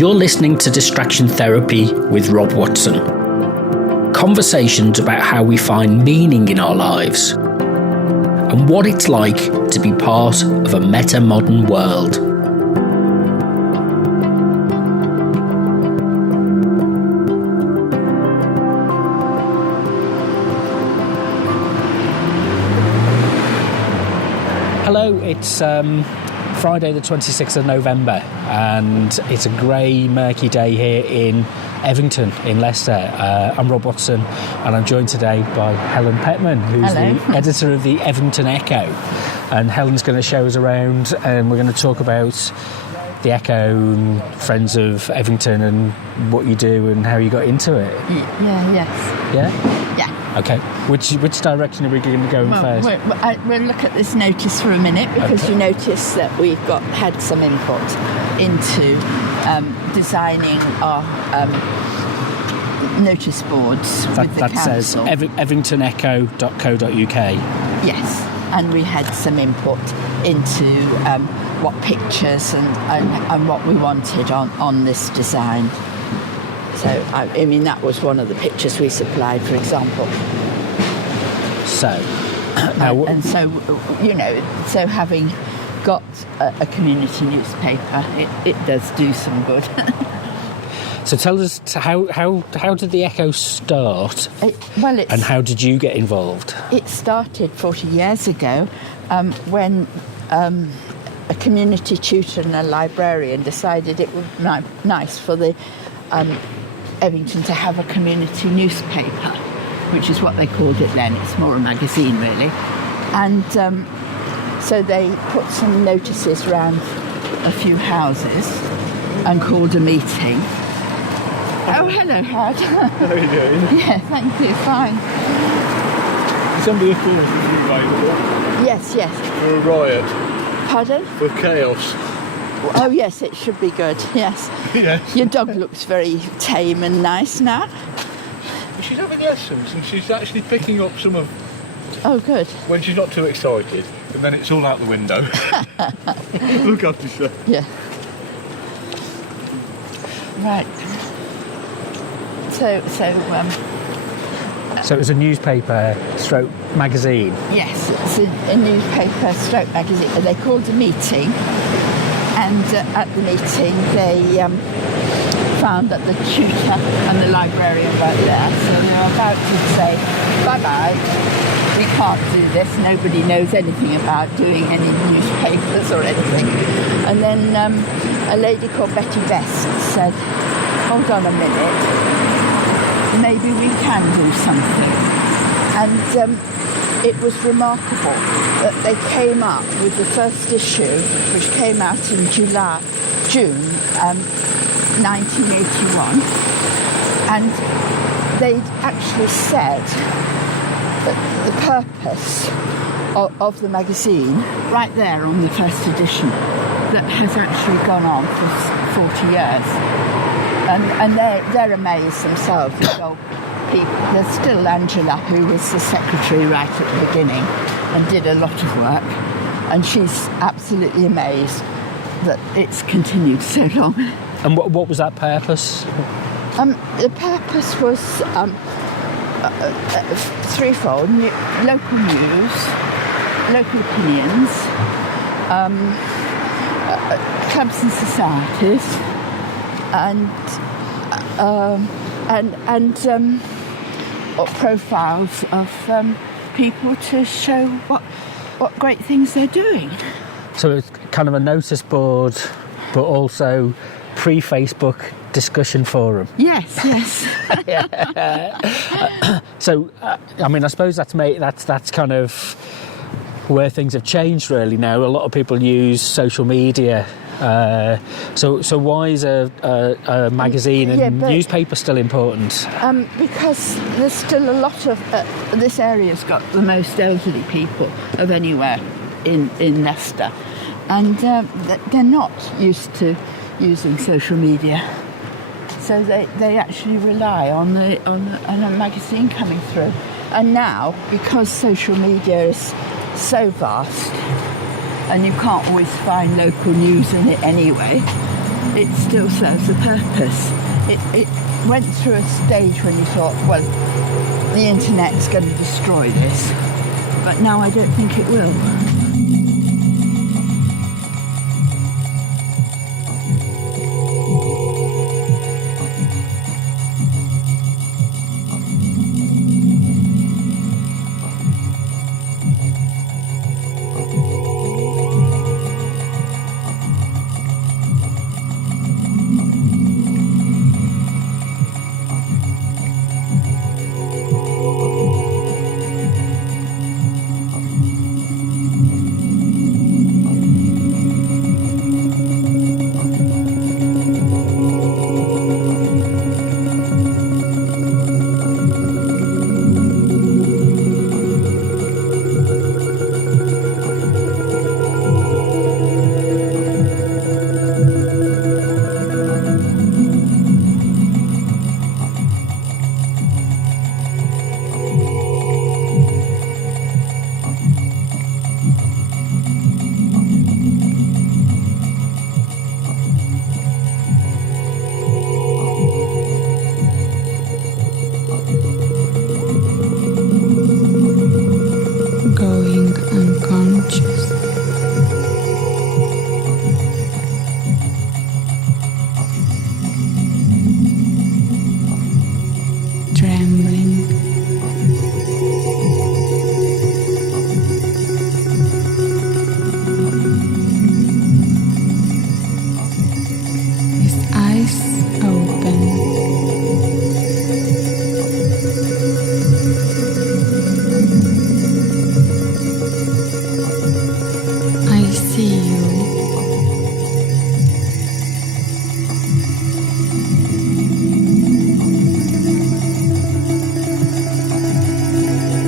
You're listening to Distraction Therapy with Rob Watson. Conversations about how we find meaning in our lives and what it's like to be part of a meta-modern world. Hello, it's Friday the 26th of November and it's a grey, murky day here in Evington in Leicester. I'm Rob Watson and I'm joined today by Helen Pettman, who's the editor of the Evington Echo. And Helen's going to show us around and we're going to talk about the Echo and Friends of Evington and what you do and how you got into it. Yes. Yeah? Yeah. Okay. Which direction are we going to go in first? We'll look at this notice for a minute because you notice that we've had some input into designing our notice boards with the council. That says evingtonecho.co.uk. Yes, and we had some input into what pictures and what we wanted on this design. So, I mean, that was one of the pictures we supplied, for example. So, now... so having got a community newspaper, it does do some good. So tell us, how did the Echo start? And how did you get involved? It started 40 years ago when a community tutor and a librarian decided it would be nice for the Evington to have a community newspaper, which is what they called it then. It's more a magazine, really. And so they put some notices around a few houses and called a meeting. Oh, hello, Howard. How are you doing? Yeah, thank you, fine. Somebody called you available? Yes. For a riot. Pardon? For chaos. Oh, yes, it should be good, yes. Yes. Your dog looks very tame and nice now. She's having lessons and she's actually picking up some of... Oh, good. When she's not too excited, and then it's all out the window. Look after yourself. Yeah. Right. So it was a newspaper stroke magazine? Yes, it's a newspaper stroke magazine. They called a meeting, and at the meeting they found that the tutor and the librarian weren't there, so they were about to say, bye-bye, we can't do this, nobody knows anything about doing any newspapers or anything. And then a lady called Betty Best said, hold on a minute, maybe we can do something. And it was remarkable that they came up with the first issue, which came out in June 1981, and they'd actually said that the purpose of the magazine, right there on the first edition, that has actually gone on for 40 years. And they're amazed themselves, these old people. There's still Angela, who was the secretary right at the beginning and did a lot of work, and she's absolutely amazed that it's continued so long. And what was that purpose? The purpose was threefold: local news, local opinions, clubs and societies, and profiles of people to show what great things they're doing. So it's kind of a notice board, but also pre-Facebook discussion forum. Yes. So, I mean, I suppose that's kind of where things have changed really now. A lot of people use social media. So why is a magazine and newspaper still important? Because there's still a lot of... this area's got the most elderly people of anywhere in Leicester. And they're not used to using social media. So they actually rely on a magazine coming through. And now, because social media is so vast, and you can't always find local news in it anyway, it still serves a purpose. It went through a stage when you thought, well, the internet's going to destroy this, but now I don't think it will. Going unconscious. Trembling. His eyes open. I see you.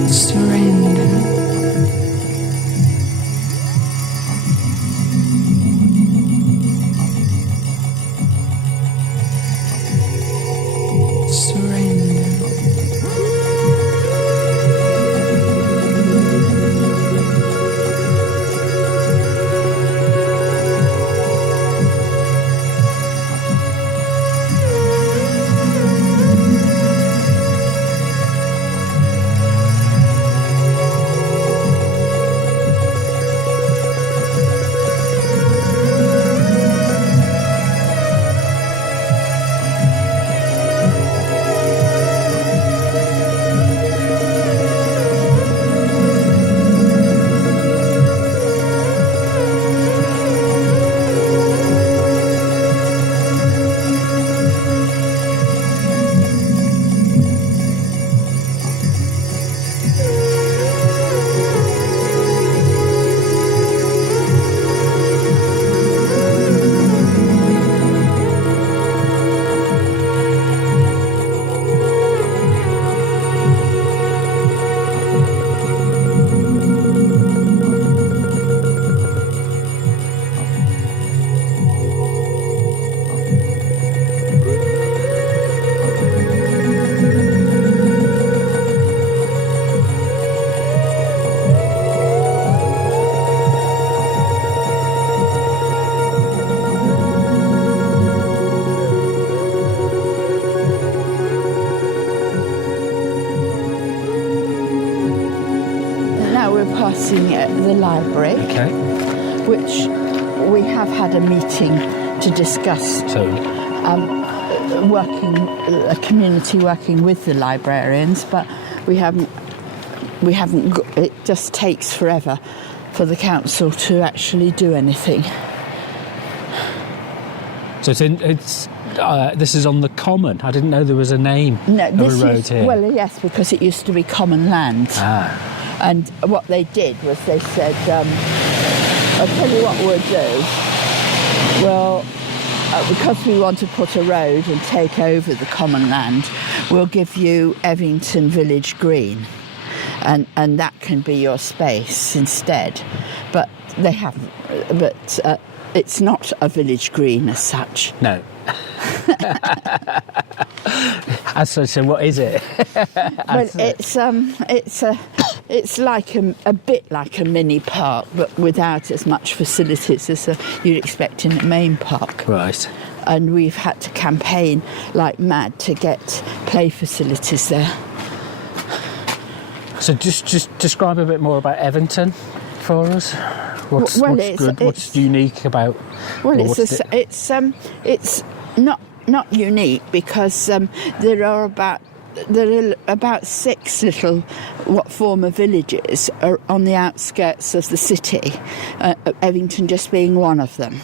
Surrender. Surrender. Now we're passing the library, Okay. which we have had a meeting to discuss So, a community working with the librarians, but we haven't got, it just takes forever for the council to actually do anything. so this is on the common. I didn't know there was a name of a road here. Well, yes, because it used to be common land. Ah. And what they did was they said, I'll tell you what we'll do. Well, because we want to put a road and take over the common land, we'll give you Evington Village Green. And that can be your space instead. But they haven't. But it's not a village green as such. No. So what is it? Well, it's like a bit like a mini park, but without as much facilities as you'd expect in a main park. Right. and we've had to campaign like mad to get play facilities there. So just describe a bit more about Evington for us. What's good? What's unique about? Well, it's not unique because there are about 6 little former villages are on the outskirts of the city, Evington just being one of them.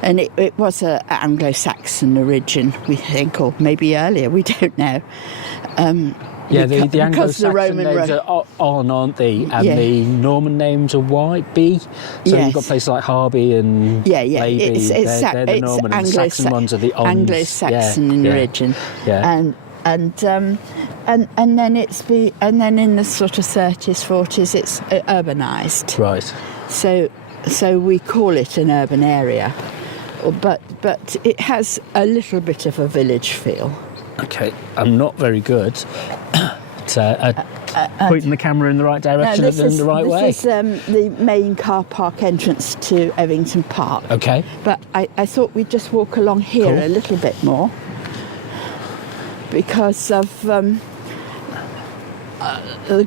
And it was an Anglo-Saxon origin, we think, or maybe earlier, we don't know. The Anglo-Saxon names are on, aren't they? And the Norman names are B. So you've got places like Harby and Lady. They're the Norman, and the Saxon ones are the Ons. Anglo-Saxon in origin. Yeah. And then in the sort of 30s, 40s, it's urbanised. Right. So we call it an urban area, but it has a little bit of a village feel. Okay, I'm not very good at pointing the camera in the right direction and the right way. This is the main car park entrance to Evington Park. Okay. But I thought we'd just walk along here a little bit more because of the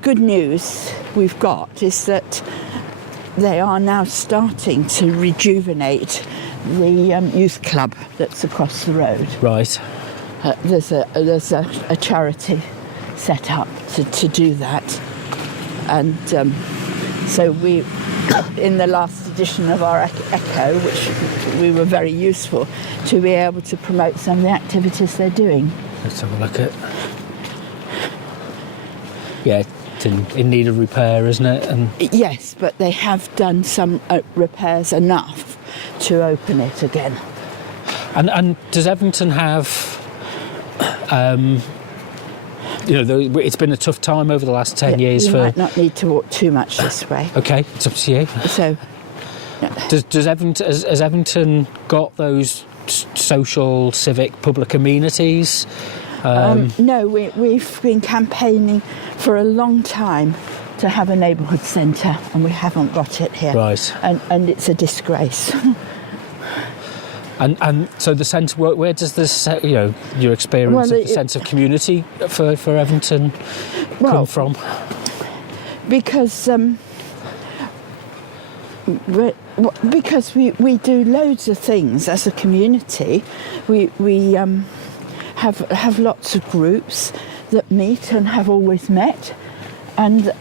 good news we've got is that they are now starting to rejuvenate the youth club that's across the road. Right. There's a charity set up to do that, and so we, in the last edition of our Echo, which we were very useful to be able to promote some of the activities they're doing. Let's have a look at. Yeah, it's in need of repair, isn't it? And yes, but they have done some repairs enough to open it again. And does Evington have? It's been a tough time over the last 10 years. You might not need to walk too much this way. Okay, it's up to you. So, does Evington has Evington got those social, civic, public amenities? No, we've been campaigning for a long time to have a neighbourhood centre, and we haven't got it here. Right. And it's a disgrace. And so the sense, where does this, your experience of the sense of community for Evington come from? Because we do loads of things as a community. We have lots of groups that meet and have always met, and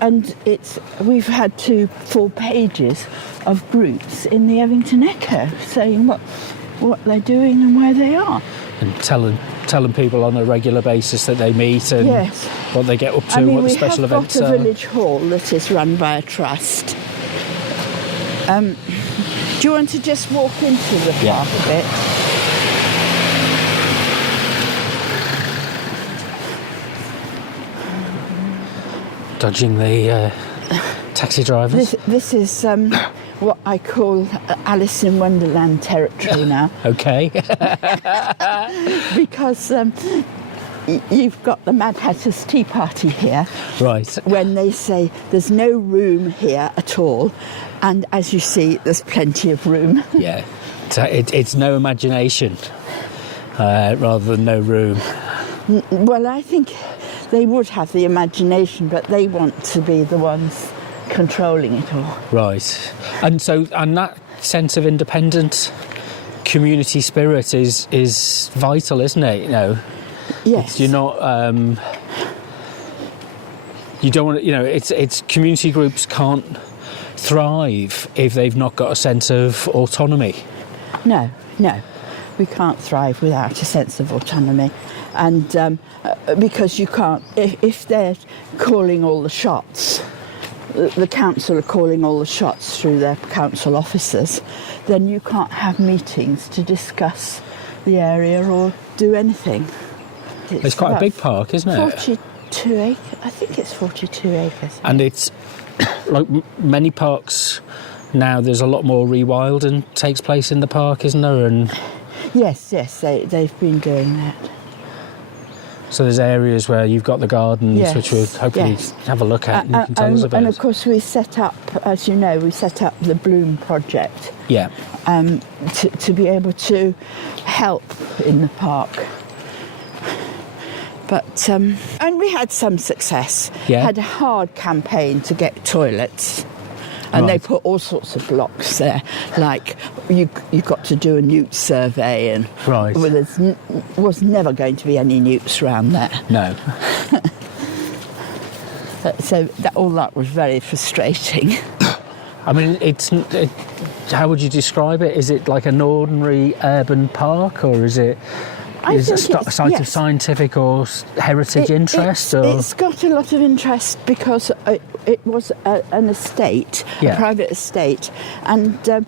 we've had 2 full pages of groups in the Evington Echo saying what they're doing and where they are. And telling people on a regular basis that they meet and what they get up to, what the special events are. We have got a village hall that is run by a trust. Do you want to just walk into the park a bit? Dodging the taxi drivers. This is what I call Alice in Wonderland territory now. Okay. Because you've got the Mad Hatter's Tea Party here. Right. When they say there's no room here at all, and as you see, there's plenty of room. Yeah. It's no imagination rather than no room. Well, I think they would have the imagination, but they want to be the ones controlling it all. Right. And that sense of independent community spirit is vital, isn't it? Yes. You're not you don't want to, it's community groups can't thrive if they've not got a sense of autonomy. No, we can't thrive without a sense of autonomy. And because you can't, if they're calling all the shots, the council are calling all the shots through their council officers, then you can't have meetings to discuss the area or do anything. It's quite a big park, isn't it? 42 acres. I think it's 42 acres. And it's like many parks now. There's a lot more rewilding takes place in the park, isn't there? And yes, they've been doing that. So there's areas where you've got the gardens, Yes, which we'll hopefully yes. have a look at and you can tell us about. And of course we set up, as you know, we set up the Bloom project Yeah, to be able to help in the park. But and we had some success. Yeah. Had a hard campaign to get toilets. And they Right. put all sorts of blocks there, like you got to do a newt survey, and Right. well, was never going to be any newts around there. no. So all that was very frustrating. I mean, how would you describe it? Is it like an ordinary urban park, or is it I a think it's- site of yes. scientific or heritage interest? It's got a lot of interest because it was an estate, Yeah. a private estate, and at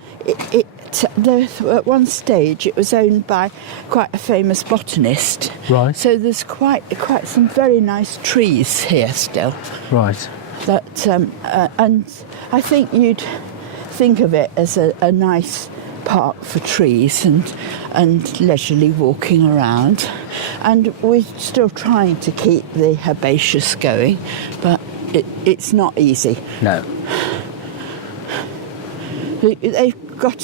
one stage it was owned by quite a famous botanist. Right. So there's quite some very nice trees here still. Right. That and I think you'd think of it as a nice park for trees and leisurely walking around, and we're still trying to keep the herbaceous going, but it's not easy. No. They've got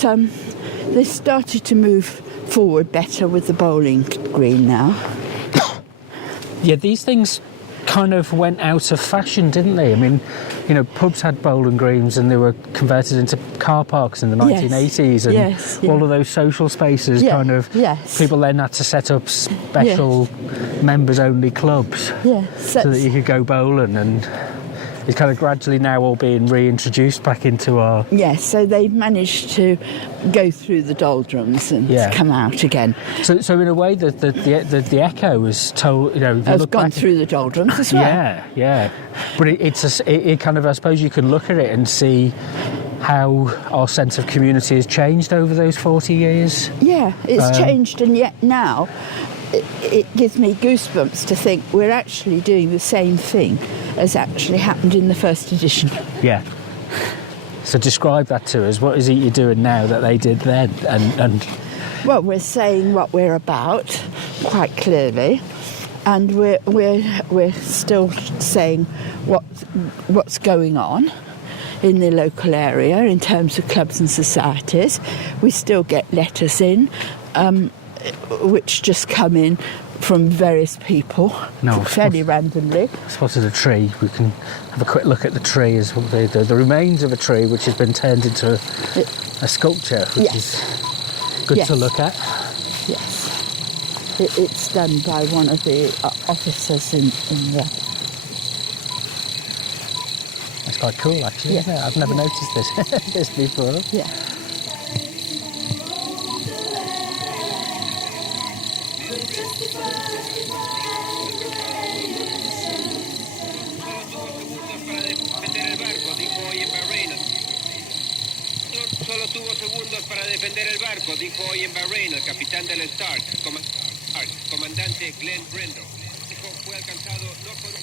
they started to move forward better with the bowling green now. Yeah, these things kind of went out of fashion, didn't they? I mean, you know, pubs had bowling greens and they were converted into car parks in the 1980s, and Yes, yeah. all of those social spaces Yeah, kind of yes. people then had to set up special members-only clubs Yeah, so that you could go bowling, and it's kind of gradually now all being reintroduced back into our... yes, so they've managed to go through the doldrums and Yeah. come out again. So in a way, the echo was told, you know... if you I've look gone back- through the doldrums as well. Yeah. But it kind of, I suppose you can look at it and see how our sense of community has changed over those 40 years. Yeah, it's changed, and yet now it gives me goosebumps to think we're actually doing the same thing as actually happened in the first edition. Yeah. So describe that to us. What is it you're doing now that they did then? And Well, we're saying what we're about quite clearly, and we're still saying what's going on in the local area in terms of clubs and societies. We still get letters in, which just come in from various people, No, fairly randomly. spotted a tree. We can have a quick look at the tree, as the remains of a tree which has been turned into a sculpture, which Yes. is good Yes. to look at. Yes, it's done by one of the officers in the... That's quite cool, actually, isn't it? I've never noticed this before. Yeah. Solo tuvo segundos para defender el barco, dijo hoy en Bahrein el capitán del Stark, comandante Glenn Brendo. Dijo, fue alcanzado no por un...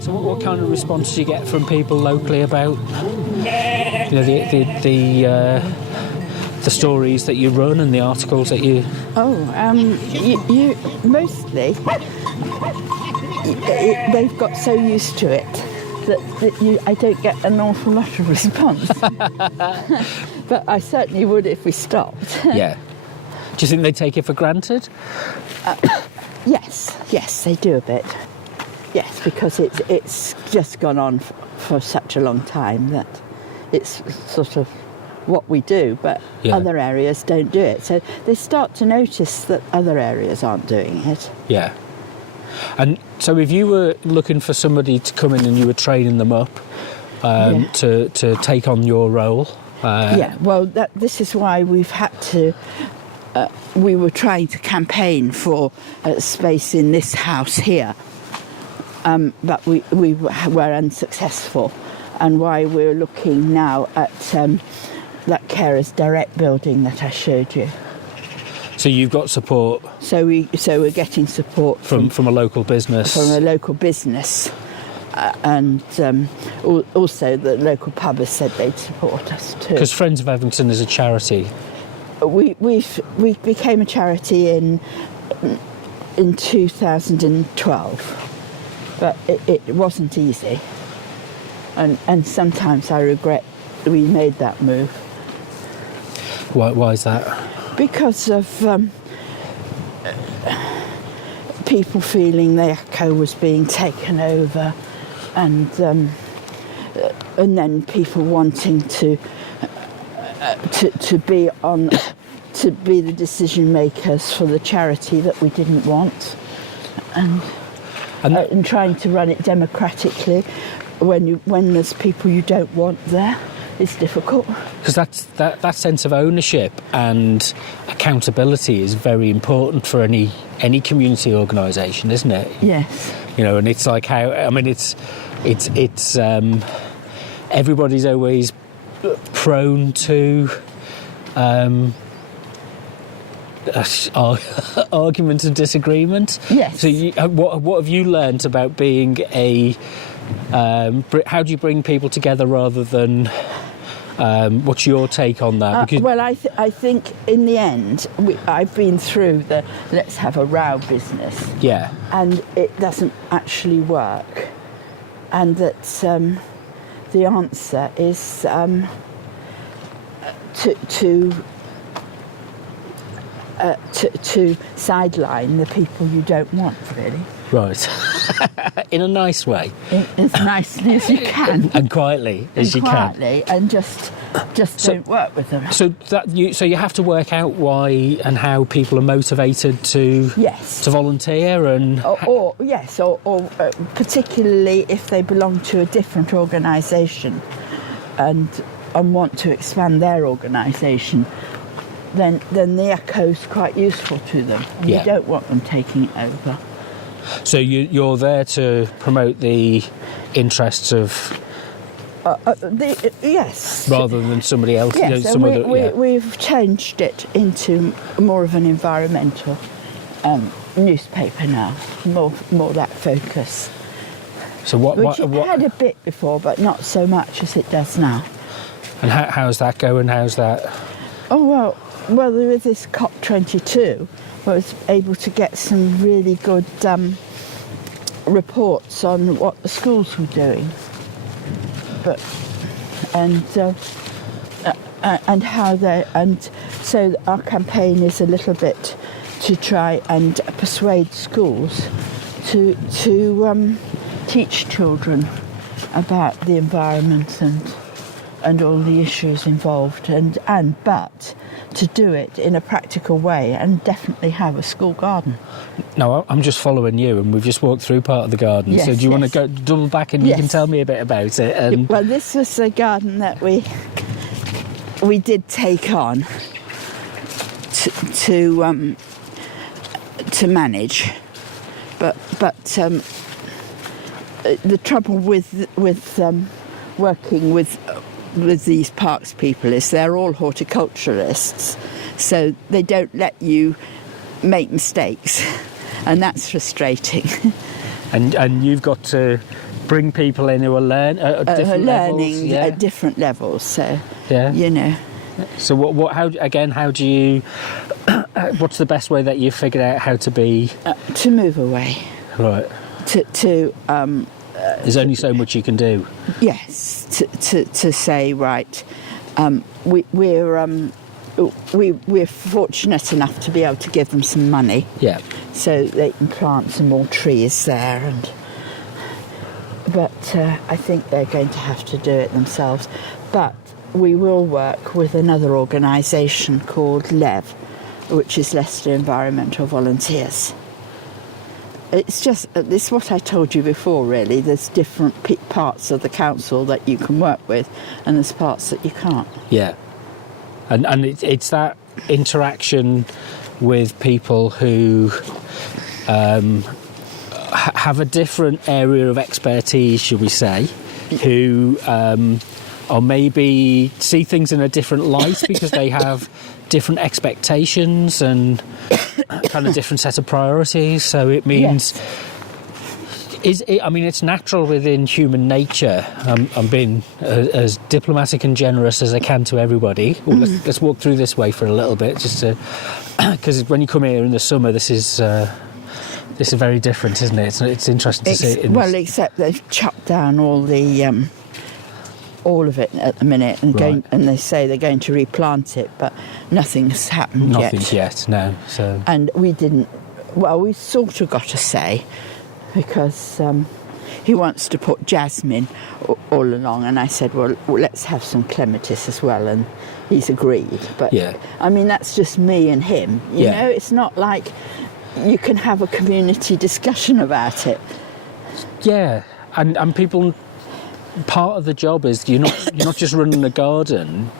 So what kind of response do you get from people locally about the stories that you run and the articles that you... You mostly they've got so used to it that I don't get an awful lot of response. But I certainly would if we stopped. Yeah. Do you think they take it for granted? Yes, they do a bit. Yes, because it's just gone on for such a long time that it's sort of what we do, but other areas don't do it. So they start to notice that other areas aren't doing it. Yeah. And so if you were looking for somebody to come in and you were training them up to take on your role... this is why we've had to... we were trying to campaign for space in this house here, but we were unsuccessful, and why we're looking now at that Carers Direct building that I showed you. So you've got support... So we're getting support from a local business. From a local business, and also the local pub has said they'd support us too. Because Friends of Evington is a charity. We became a charity in 2012, but it wasn't easy, and sometimes I regret we made that move. Why is that? Because of people feeling the Echo was being taken over, and then people wanting to be the decision makers for the charity that we didn't want, and trying to run it democratically when there's people you don't want there. It's difficult. Because that sense of ownership and accountability is very important for any community organisation, isn't it? Yes. You know, and it's like how... I mean, it's everybody's always prone to argument and disagreement. Yes. So what have you learnt about being a... how do you bring people together rather than... what's your take on that? Because I think in the end, I've been through the let's have a row business. Yeah. And it doesn't actually work. And that the answer is to sideline the people you don't want, really. Right. In a nice way. As nicely as you can. And quietly as you can. And just don't work with them. So you have to work out why and how people are motivated to volunteer and or particularly if they belong to a different organisation and want to expand their organisation, then the Echo's quite useful to them. And you don't want them taking it over. So you're there to promote the interests of... yes. Rather than somebody else. Yes, we've changed it into more of an environmental newspaper now, more that focus. So what had a bit before, but not so much as it does now. And how's that going? How's that? Oh well, there is this COP22. I was able to get some really good reports on what the schools were doing, and how they, and so our campaign is a little bit to try and persuade schools to teach children about the environment and all the issues involved, but to do it in a practical way and definitely have a school garden. No, I'm just following you, and we've just walked through part of the garden. Yes, so do you want to go double back and you can tell me a bit about it? Well, this was a garden that we to manage. But the trouble with working with these parks people is they're all horticulturalists, so they don't let you make mistakes, and that's frustrating. And you've got to bring people in who are learning at different levels. Yeah. At different levels. So Yeah. you know. So how do you? What's the best way that you've figured out how to be? To move away. Right. There's only so much you can do. Yes, to say right, we're fortunate enough to be able to give them some money, Yeah. so they can plant some more trees there. But I think they're going to have to do it themselves. But we will work with another organisation called LEV, which is Leicester Environmental Volunteers. It's what I told you before, really. There's different parts of the council that you can work with, and there's parts that you can't. Yeah. And it's that interaction with people who have a different area of expertise, shall we say, who or maybe see things in a different light because they have different expectations and kind of different set of priorities. So it means, it's natural within human nature. I'm being as diplomatic and generous as I can to everybody. Well, let's walk through this way for a little bit, just to, because when you come here in the summer, this is very different, isn't it? It's interesting to see. Except they've chopped down all the. All of it at the minute, and and they say they're going to replant it, but nothing's happened yet. Nothing yet, no. So. And we didn't. Well, we sort of got a say because he wants to put jasmine all along, and I said, well, let's have some clematis as well, and he's agreed. But yeah. I mean, that's just me and him. You know, it's not like you can have a community discussion about it. Yeah, and people. Part of the job is you're not just running a garden.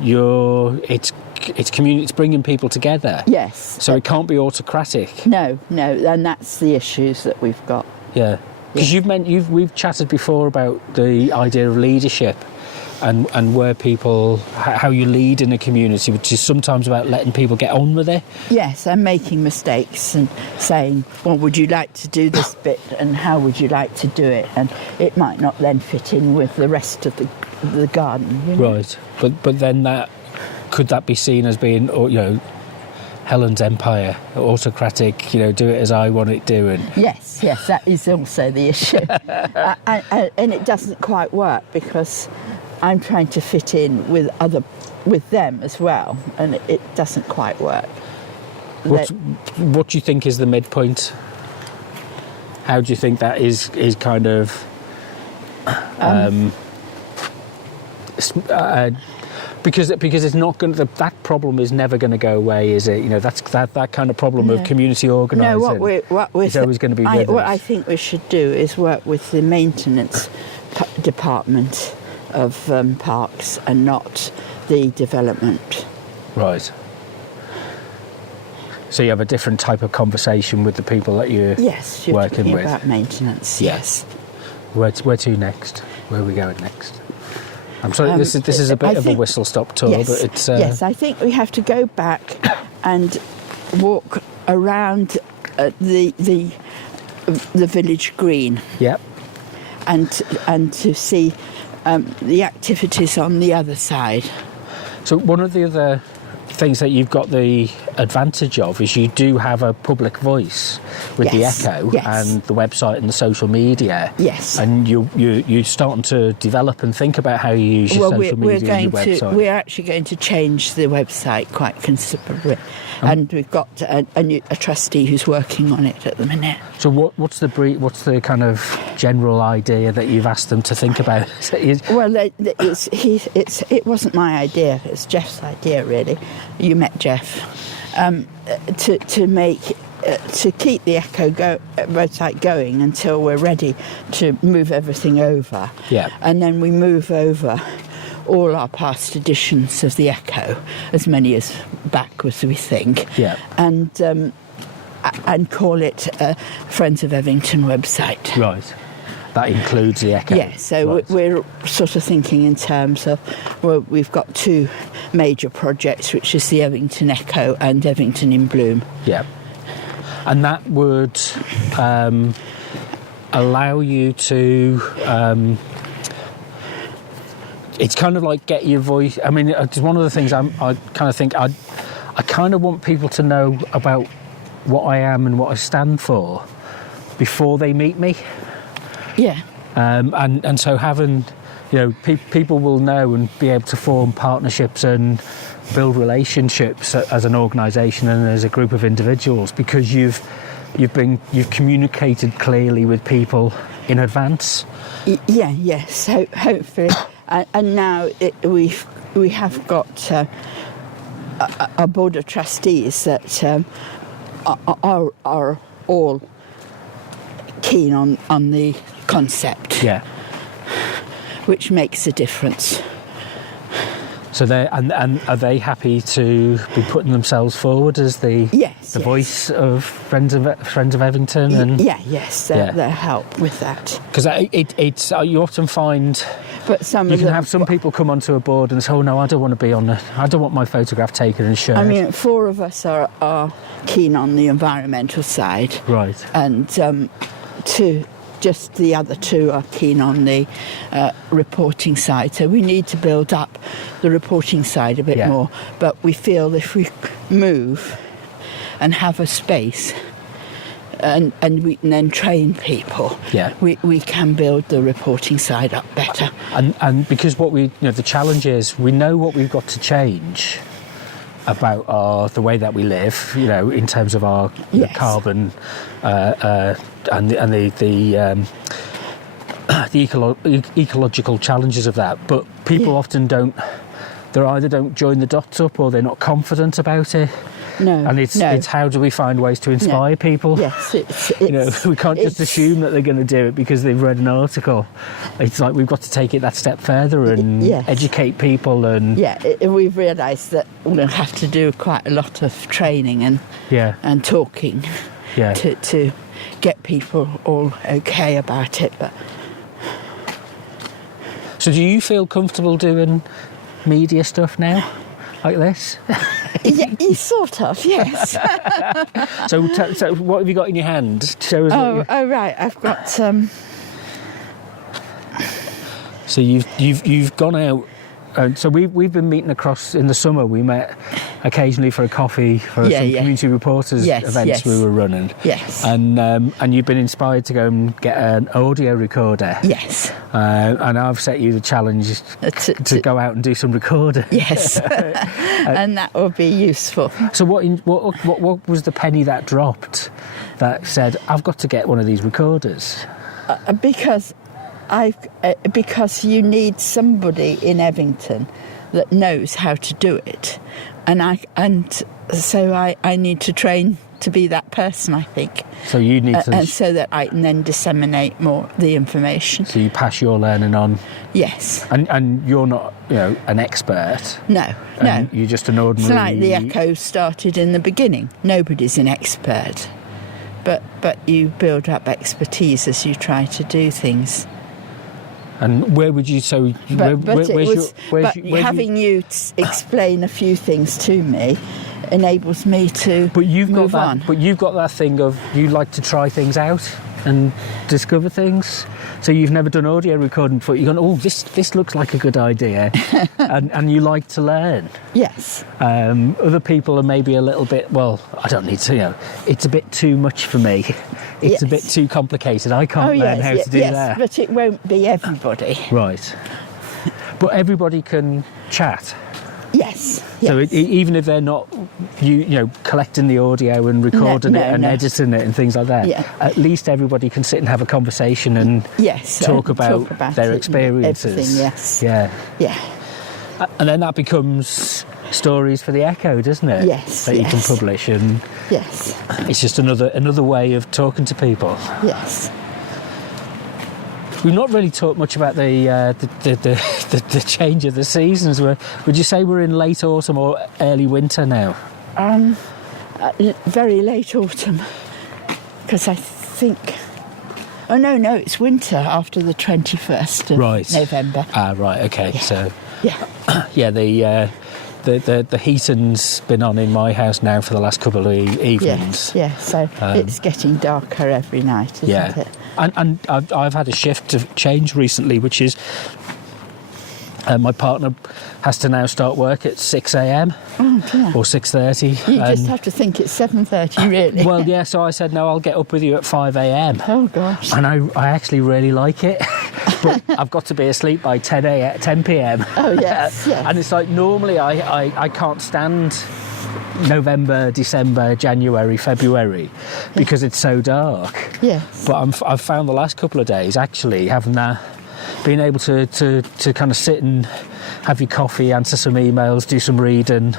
It's community. It's bringing people together. Yes. So it can't be autocratic. No, and that's the issues that we've got. Yeah, because we've chatted before about the idea of leadership, and where people how you lead in a community, which is sometimes about letting people get on with it. Yes, and making mistakes and saying, well, would you like to do this bit and how would you like to do it? And it might not then fit in with the rest of the garden. You know? Right, but then could that be seen as being, Helen's empire, autocratic, do it as I want it doing? Yes, that is also the issue. And it doesn't quite work because I'm trying to fit in with them as well, and it doesn't quite work. What do you think is the midpoint? How do you think that is kind of because it's not going to, that problem is never going to go away, is it? That's that kind of problem of community organising. No, what we're it's always going to be with what us. I think we should do is work with the maintenance department of parks and not the development. Right. So you have a different type of conversation with the people that you're working with. About maintenance. Yes. Where to next? Where are we going next? I'm sorry, this is a bit of a whistle-stop tour, but it's... Yes, I think we have to go back and walk around the village green. Yep. And to see the activities on the other side. So one of the other things that you've got the advantage of is you do have a public voice with the Echo and the website and the social media. Yes. And you're starting to develop and think about how you use your social media and your website. We're actually going to change the website quite considerably. And we've got a trustee who's working on it at the minute. So what's the kind of general idea that you've asked them to think about? Well, it wasn't my idea. It's Jeff's idea, really. You met Jeff. To keep the Echo website going until we're ready to move everything over. Yeah. And then we move over all our past editions of the Echo, as many as back as we think. Yeah. And and call it Friends of Evington website. Right. That includes the Echo. Yeah, so Right. we're sort of thinking in terms of, well, we've got two major projects, which is the Evington Echo and Evington in Bloom. Yeah. And that would allow you to... it's kind of like get your voice... I mean, it's one of the things I kind of think... I kind of want people to know about what I am and what I stand for before they meet me. Yeah. And so having, people will know and be able to form partnerships and build relationships as an organisation and as a group of individuals because you've communicated clearly with people in advance. Yes. Hopefully, and now we have got a board of trustees that are all keen on the concept. Yeah. Which makes a difference. So and are they happy to be putting themselves forward as the voice of Friends of Evington? And They'll help with that. Because it's you often find. But you can have some people come onto a board and say, "Oh no, I don't want to be on I don't want my photograph taken and shared." I mean, 4 of us are keen on the environmental side, right? And just the other 2 are keen on the reporting side. So we need to build up the reporting side a bit more. But we feel if we move and have a space and we can then train people, we can build the reporting side up better. And because the challenge is we know what we've got to change about the way that we live, in terms of our carbon and the ecological challenges of that. But people often they either don't join the dots up or they're not confident about it. No, and it's how do we find ways to inspire people? Yes, we can't just assume that they're going to do it because they've read an article. It's like we've got to take it that step further and educate people. And we've realised that we'll have to do quite a lot of training and talking to get people all okay about it. But so, do you feel comfortable doing media stuff now? Like this? Sort of, yes. So what have you got in your hand? Show us. Right, I've got. So you've gone out. So we've been meeting across in the summer. We met occasionally for a coffee for some community reporters events we were running. Yes. And you've been inspired to go and get an audio recorder. Yes. And I've set you the challenge to go out and do some recording. Yes. And that will be useful. So what was the penny that dropped that said I've got to get one of these recorders? Because you need somebody in Evington that knows how to do it, so I need to train to be that person, I think. So you need to, and so that I can then disseminate more the information. So you pass your learning on. Yes. And you're not, an expert. No. You're just an ordinary. It's like the Echo started in the beginning. Nobody's an expert, but you build up expertise as you try to do things. And where would you? So, having you explain a few things to me enables me to move on. But you've got that thing of you like to try things out and discover things. So you've never done audio recording before. You're going, this looks like a good idea, and you like to learn. Yes. Other people are maybe a little bit. Well, I don't need to. It's a bit too much for me. It's a bit too complicated. I can't learn how to do that. Yes, but it won't be everybody. Right. But everybody can chat. Yes. So even if they're not, collecting the audio and recording it and editing it and things like that, at least everybody can sit and have a conversation and talk about their experiences. Everything, yes. Yeah. And then that becomes stories for the Echo, doesn't it? Yes. That you can publish, and it's just another way of talking to people. Yes. We've not really talked much about the change of the seasons. Would you say we're in late autumn or early winter now? very late autumn, because I think... Oh, no, it's winter after the 21st of November. Ah, right, okay. So, Yeah. yeah, the heating's been on in my house now for the last couple of evenings. Yes, so it's getting darker every night, isn't it? And I've had a shift of change recently, which is my partner has to now start work at 6 a.m. Or 6:30. You just have to think it's 7:30, really. Well, yeah, so I said, no, I'll get up with you at 5 a.m. Oh, gosh. And I actually really like it. But I've got to be asleep by 10 p.m. Oh, yes, yes. And it's like, normally I can't stand November, December, January, February because it's so dark. Yes. But I've found the last couple of days, actually, having been able to kind of sit and have your coffee, answer some emails, do some reading,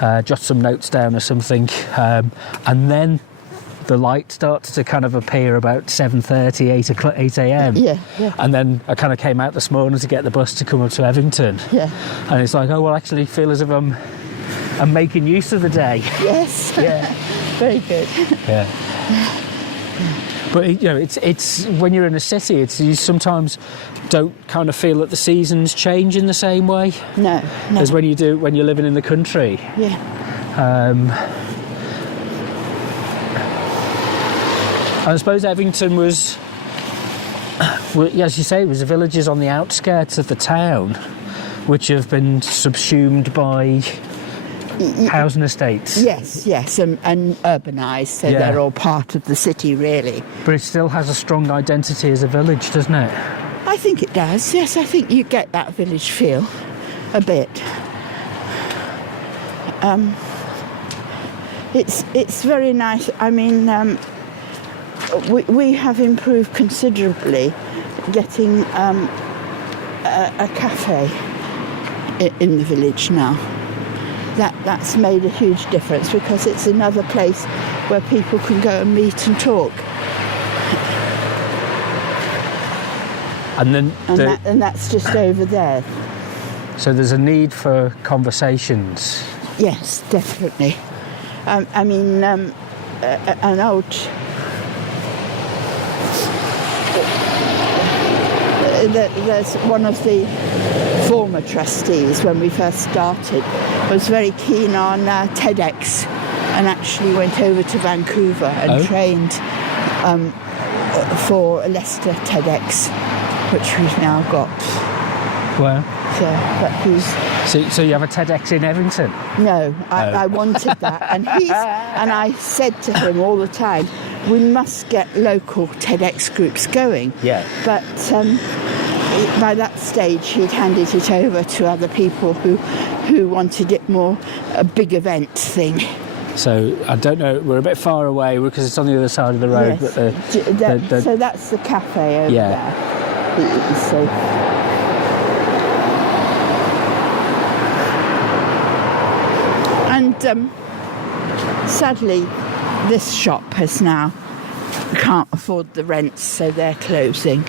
jot some notes down or something, and then the light starts to kind of appear about 7:30, 8 a.m. Yeah. And then I kind of came out this morning to get the bus to come up to Evington. Yeah. And it's like, oh, well, I actually feel as if I'm making use of the day. Yes. Yeah. Very good. Yeah. But it's when you're in a city, you sometimes don't kind of feel that the seasons change in the same way No. as when you're living in the country. Yeah. I suppose Evington was, as you say, it was the villages on the outskirts of the town, which have been subsumed by housing estates. Yes, and urbanised, so Yeah. they're all part of the city, really. But it still has a strong identity as a village, doesn't it? I think it does, yes, I think you get that village feel a bit. It's very nice. I mean, we have improved considerably getting a cafe in the village now. That's made a huge difference because it's another place where people can go and meet and talk. And that's just over there. So there's a need for conversations. Yes, definitely. I mean, an old... There's one of the former trustees, when we first started, was very keen on TEDx and actually went over to Vancouver and trained for Leicester TEDx, which we've now got. Wow. So you have a TEDx in Evington? No, I wanted that, and I said to him all the time, we must get local TEDx groups going. Yeah. But by that stage, he'd handed it over to other people who wanted it more a big event thing. So I don't know. We're a bit far away because it's on the other side of the road. Yes. But so that's the cafe over there. So. And sadly, this shop can't afford the rents, so they're closing.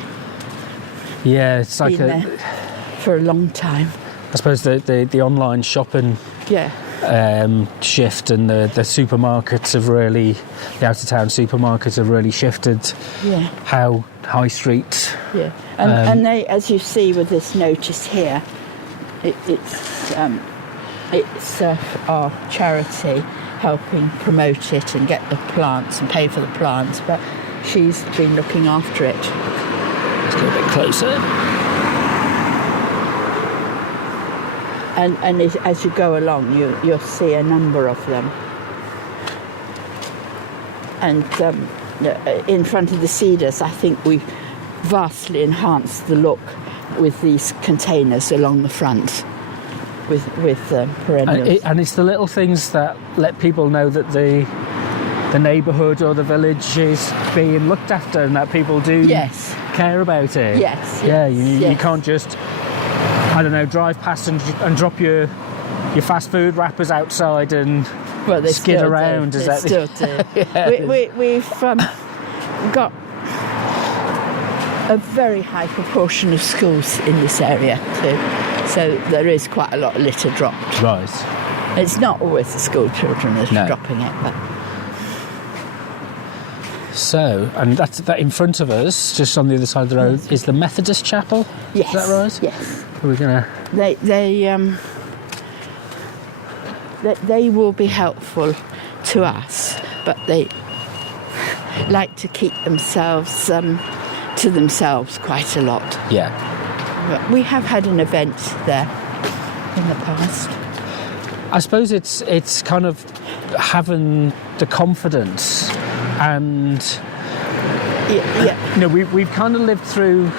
Yeah, it's like Been there for a long time. I suppose the online shopping shift and the supermarkets have really, the out of town supermarkets have really shifted how high street. Yeah, and they, as you see with this notice here, it's our charity helping promote it and get the plants and pay for the plants, but she's been looking after it. Let's go a bit closer. And as you go along, you'll see a number of them. And in front of the cedars, I think we vastly enhanced the look with these containers along the front with perennials. And it's the little things that let people know that the neighbourhood or the village is being looked after and that people do care about it. Yes. Yeah, you can't just, I don't know, drive past and drop your fast food wrappers outside and skid around. They still do. We've got a very high proportion of schools in this area too, so there is quite a lot of litter dropped. Right. It's not always the school children that's No. dropping it, but So, and that in front of us, just on the other side of the road, is the Methodist Chapel. yes. Is that right? Yes. We're gonna. They will be helpful to us, but they like to keep themselves to themselves quite a lot. Yeah. But we have had an event there in the past. I suppose it's kind of having the confidence, and Yeah. you know, we've kind of lived through.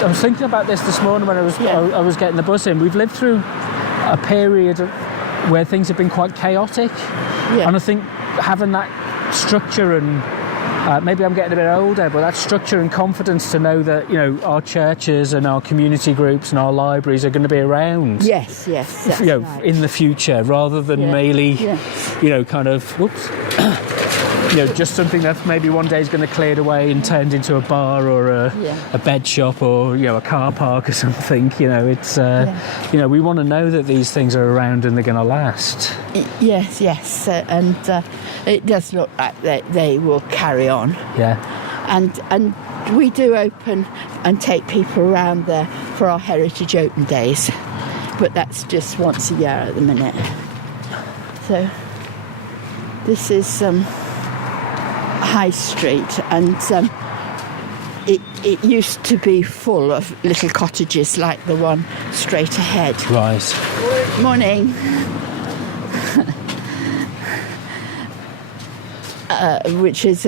I was thinking about this morning when I was getting the bus in. We've lived through a period where things have been quite chaotic, Yeah. and I think having that structure and maybe I'm getting a bit older, but that structure and confidence to know that, you know, our churches and our community groups and our libraries are going to be around. Yes. That's You know, right. in the future, rather than Yeah. merely, Yeah. you know, kind of, whoops, you know, just something that maybe one day is going to cleared away and turned into a bar or a bed shop or, you know, a car park or something. You know, it's, you know, we want to know that these things are around and they're going to last. Yes, and it does look like they will carry on. Yeah. And we do open and take people around there for our Heritage Open Days, but that's just once a year at the minute. So this is High Street, and it used to be full of little cottages like the one straight ahead. Right. Morning. Which is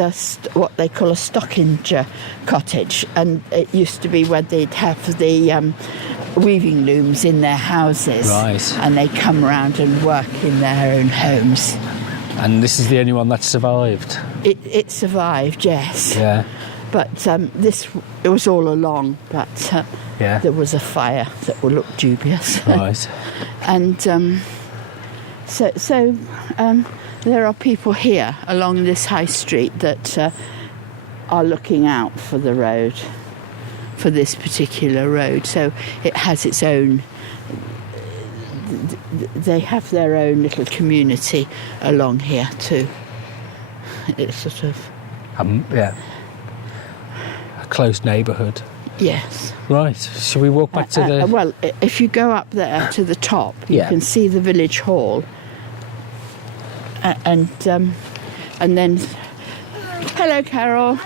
what they call a stockinger cottage, and it used to be where they'd have the weaving looms in their houses, Right. and they come around and work in their own homes. And this is the only one that survived. It survived, yes, Yeah. but it was all along, but Yeah. there was a fire that would look dubious. Right. And so there are people here along this high street that are looking out for the road, for this particular road. So it has its own, they have their own little community along here too. It's sort of, Yeah. A close neighbourhood. yes. Right. Shall we walk back to the? Well, if you go up there to the top, you Yeah. can see the village hall. And then, hello, Carol.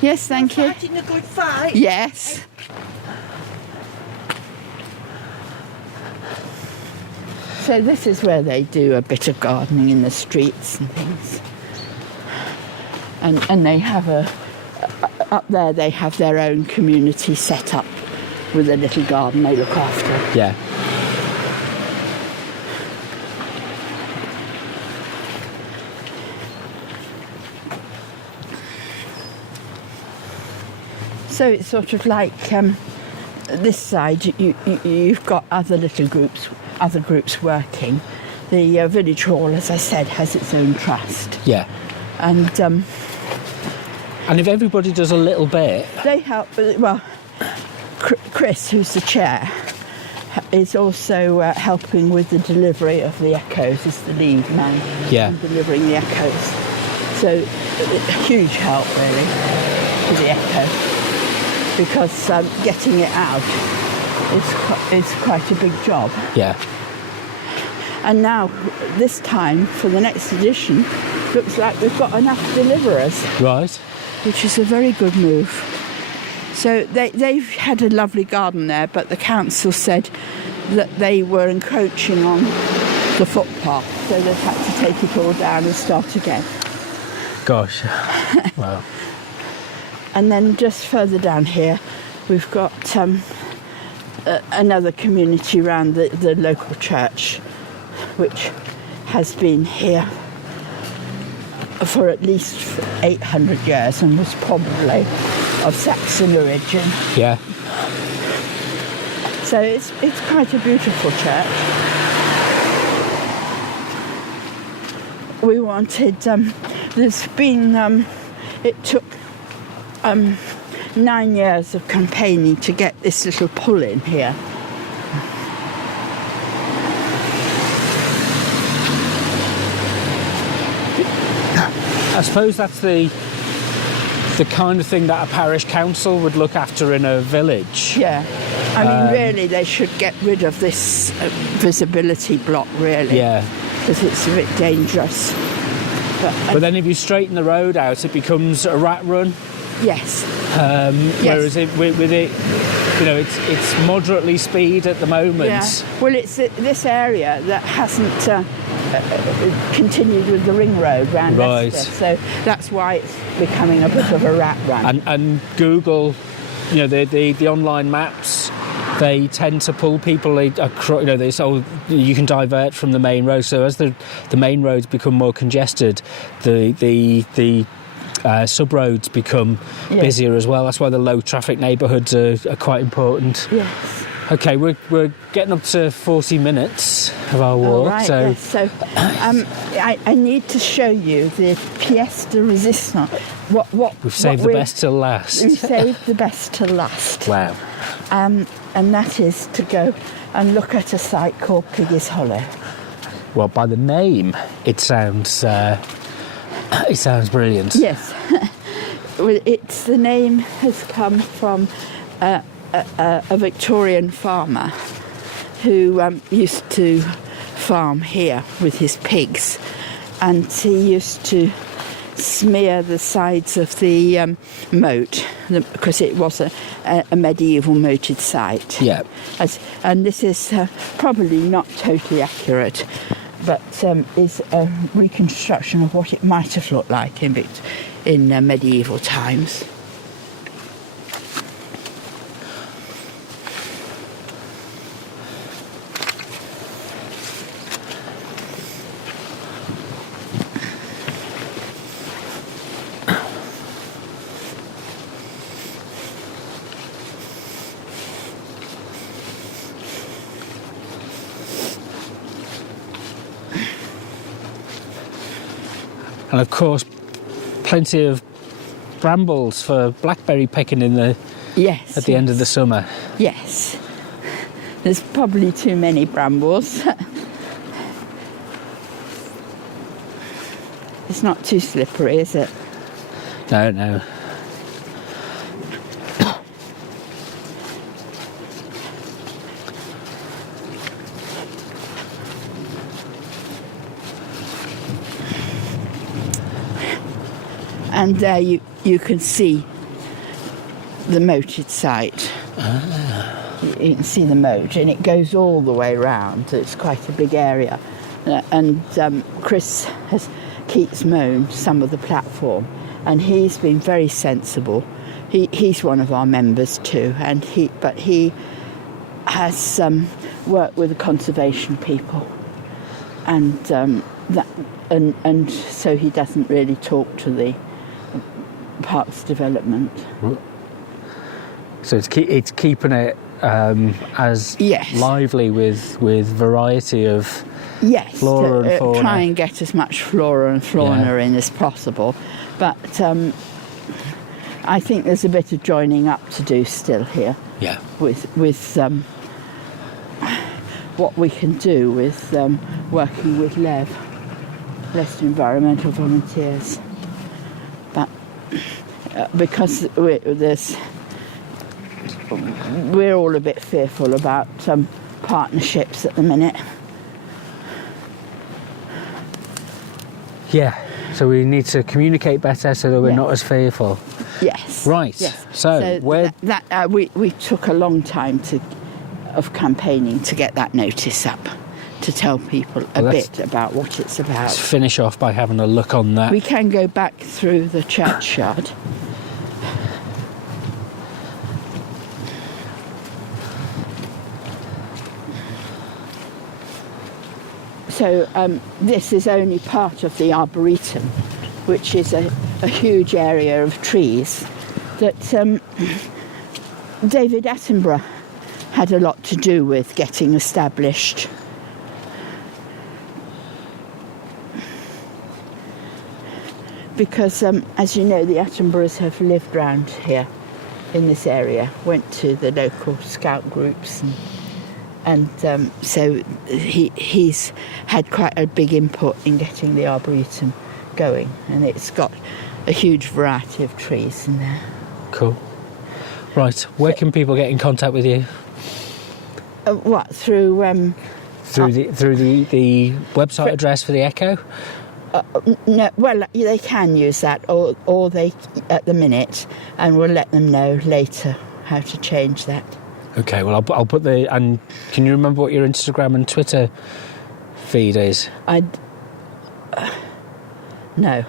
Yes, thank you. Fighting a good fight. Yes. So this is where they do a bit of gardening in the streets and things. And they have up there they have their own community set up with a little garden they look after. Yeah. So it's sort of like this side, you've got other little groups, other groups working. The village hall, as I said, has its own trust, Yeah. and And if everybody does a little bit, they help. Well, Chris, who's the chair, is also helping with the delivery of the echoes. Is the lead man in delivering the echoes. So a huge help really to the echo, because getting it out is quite a big job. yeah. And now, this time, for the next edition, looks like we've got enough deliverers, Right. which is a very good move. So they've had a lovely garden there, but the council said that they were encroaching on the footpath, so they've had to take it all down and start again. Gosh. Wow. And then just further down here, we've got another community around the local church, which has been here for at least 800 years and was probably of Saxon origin. Yeah. So it's quite a beautiful church. We wanted, there's been, it took 9 years of campaigning to get this little pull in here. suppose that's the kind of thing that a parish council would look after in a village. Yeah. I mean, really, they should get rid of this visibility block, really. Yeah. Because it's a bit dangerous. But then if you straighten the road out, it becomes a rat run. Yes. Whereas with it, you know, it's moderately speed at the moment. Yeah. Well, it's this area that hasn't continued with the ring road round Right. Leicester, so that's why it's becoming a bit of a rat run. And Google, you know, the online maps, they tend to pull people across. You know, they say you can divert from the main road. So as the main roads become more congested, the sub-roads become busier as well. That's why the low traffic neighbourhoods are quite important. Yes. Okay, we're getting up to 40 minutes of our walk. All right, so yes. So I need to show you the pièce de résistance. we've saved the best till last. We saved the best till last. Wow. And that is to go and look at a site called Piggy's Hollow. Well, by the name, it sounds brilliant. Yes. Well, the name has come from a Victorian farmer who used to farm here with his pigs, and he used to smear the sides of the moat because it was a medieval moated site. Yeah. And this is probably not totally accurate, but is a reconstruction of what it might have looked like in medieval times. And of course, plenty of brambles for blackberry picking at the end of the summer. Yes. There's probably too many brambles. It's not too slippery, is it? No. And there you can see the moated site. You can see the moat, and it goes all the way round. It's quite a big area. And Chris keeps mown some of the platform, and he's been very sensible. He's one of our members too, and he has worked with the conservation people, and so he doesn't really talk to the parks development. So it's keeping it as lively with variety of flora and fauna. Try and get as much flora and fauna in as possible. But I think there's a bit of joining up to do still here. Yeah. With what we can do with working with Leicester Environmental Volunteers. But because we're all a bit fearful about partnerships at the minute. Yeah, so we need to communicate better so that we're not as fearful. Yes. Right. Yes. So where we took a long time of campaigning to get that notice up, to tell people a bit about what it's about. Let's finish off by having a look on that. We can go back through the churchyard. So this is only part of the Arboretum, which is a huge area of trees that David Attenborough had a lot to do with getting established. Because, as you know, the Attenboroughs have lived round here in this area, went to the local scout groups, and so he's had quite a big input in getting the Arboretum going, and it's got a huge variety of trees in there. Cool. Right, where can people get in contact with you? What, through... Through the website address for the Echo? No, well, they can use that, or they, at the minute, and we'll let them know later how to change that. Okay, well, I'll put the... And can you remember what your Instagram and Twitter feed is? No,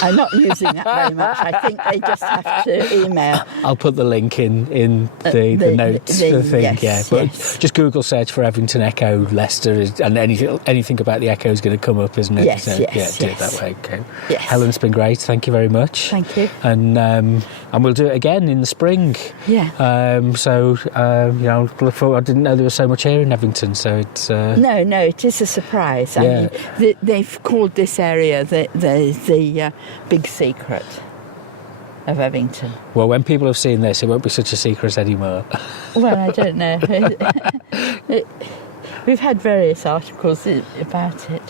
I'm not using that very much. I think they just have to email. I'll put the link in the notes for the thing, yes, yeah. But yes. just Google search for Evington Echo Leicester, and anything about the Echo is going to come up, isn't it? Yes, so, yes, do yes. it that way. Okay. Yes. Helen, it's been great. Thank you very much. Thank you. And we'll do it again in the spring. Yeah. Look forward. I didn't know there was so much here in Evington, so it's... No, it is a surprise. Yeah. I mean, they've called this area the big secret of Evington. Well, when people have seen this, it won't be such a secret anymore. Well, I don't know. We've had various articles about it.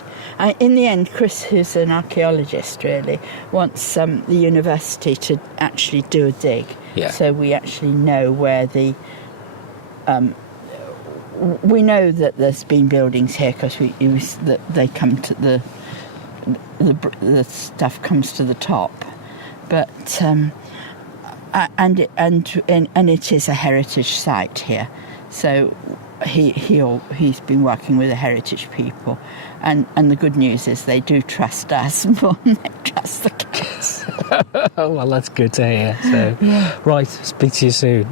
In the end, Chris, who's an archaeologist, really, wants the university to actually do a dig. Yeah. So we actually know where the... we know that there's been buildings here because they come to the stuff comes to the top, but and it is a heritage site here. So he's been working with the heritage people, and the good news is they do trust us more than they trust the kids. Oh, well, that's good to hear. So, right, speak to you soon.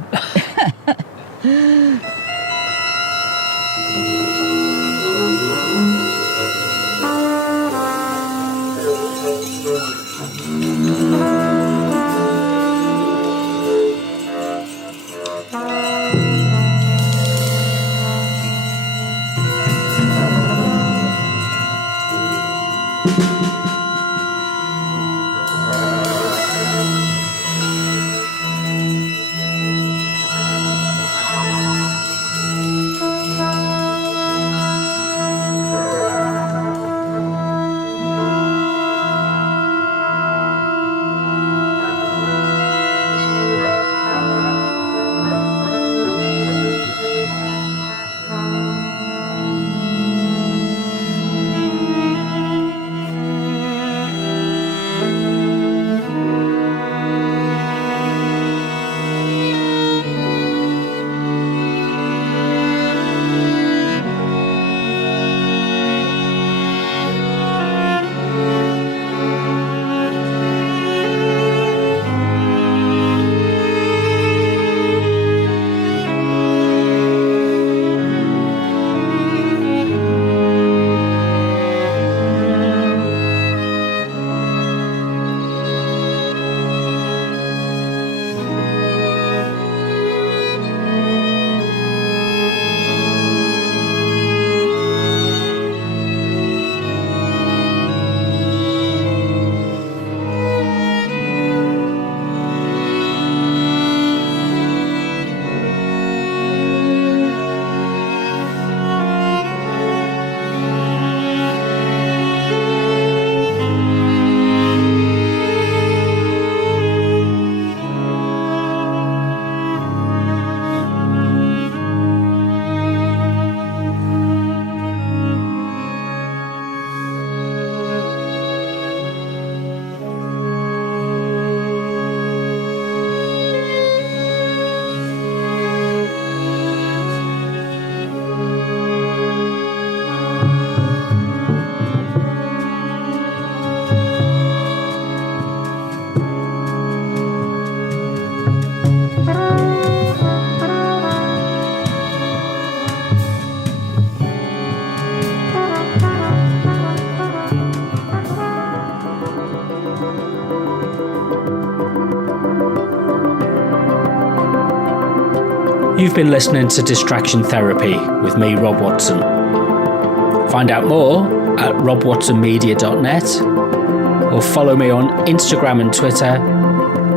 You've been listening to Distraction Therapy with me, Rob Watson. Find out more at robwatsonmedia.net or follow me on Instagram and Twitter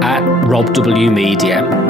at RobWMedia.